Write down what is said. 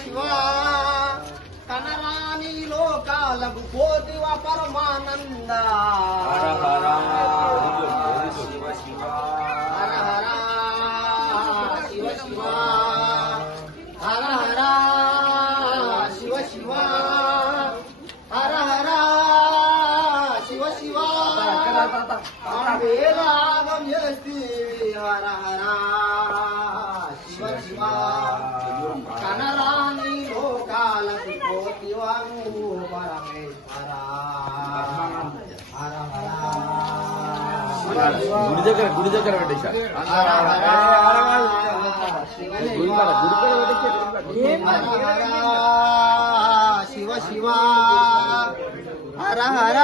శివ కనరాని లోకాలకు కోతివ పరమానంద హర హర శివ శివ హర హర శివ శివ హర హర శివ శివ హర హర శివ శివ వేదాగం చేస్తీవి హర హర శివ శివ కనరాని లోకాలకు కోతివాను పరమేశ్వర హర హర గుడి దగ్గర పెట్టేశారు శివ శివ హర హర